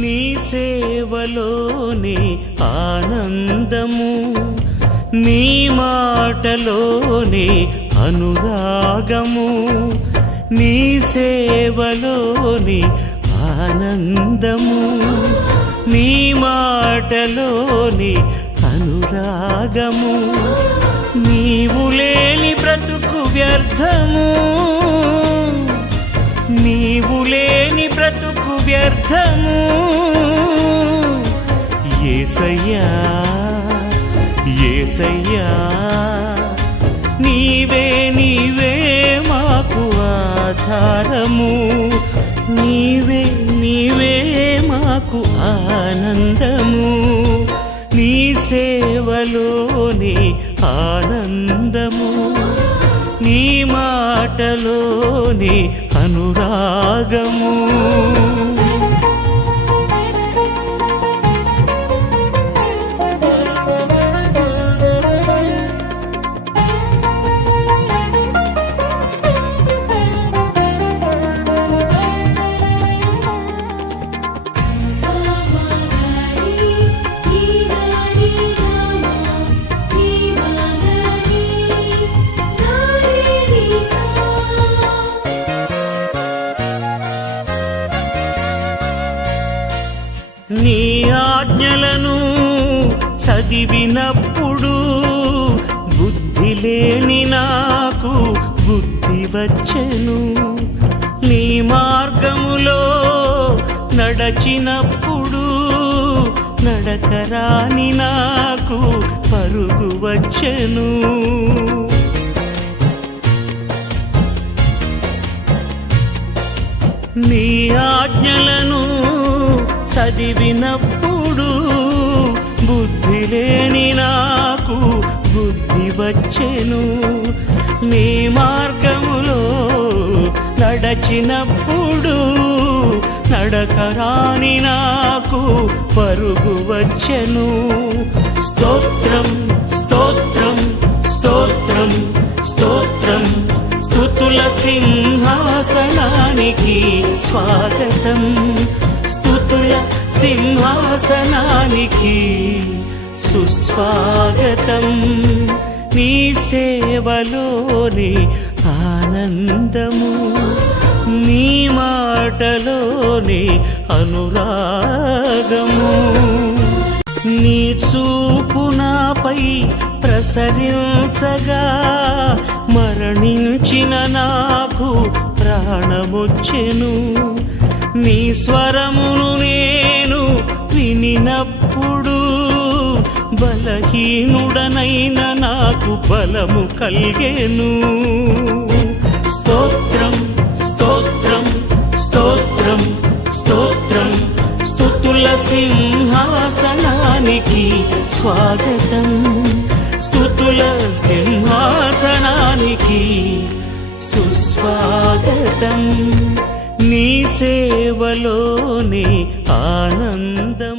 నీ సేవలోనే ఆనందము, నీ మాటలోనే అనురాగము, నీ సేవలోనే ఆనందము, నీ మాటలోనే అనురాగము. నీవు లేని బ్రతుకు వ్యర్థము, నీవు లేని బ్రతుకు వ్యర్థము. యేసయ్యా యేసయ్యా, నీవే నీవే మాకు ఆధారము, నీవే నీవే మాకు ఆనందము. నీ సేవలోనే ఆనందము, నీ మాటలోనే అనురాగము. నీ ఆజ్ఞలను చదివినప్పుడు బుద్ధి లేని నాకు బుద్ధి వచ్చెను. నీ మార్గములో నడచినప్పుడు నడకరాని నాకు పరుగు వచ్చెను. నీ ఆజ్ఞలను చదివినప్పుడు బుద్ధి లేని నాకు బుద్ధి వచ్చెను. నీ మార్గములో నడచినప్పుడు నడకరాని నాకు పరుగు వచ్చెను. స్తోత్రం స్తోత్రం స్తోత్రం స్తోత్రం, స్తుతుల సింహాసనానికి స్వాగతం, స్తుతుల సింహాసనానికి సుస్వాగతం. నీ సేవలోని ఆనందము, నీ మాటలోని అనురాగము. నీ చూపు నాపై ప్రసరించగా మరణించిన నాకు ప్రాణమొచ్చెను. నీ స్వరమును నేను వినినప్పుడు బలహీనుడనైన నాకు బలము కలిగెను. స్తోత్రం స్తోత్రం స్తోత్రం స్తోత్రం, స్తుతుల సింహాసనానికి స్వాగతం, స్తుతుల సింహాసనానికి సుస్వాగతం. నీ సేవలోనే ఆనందం.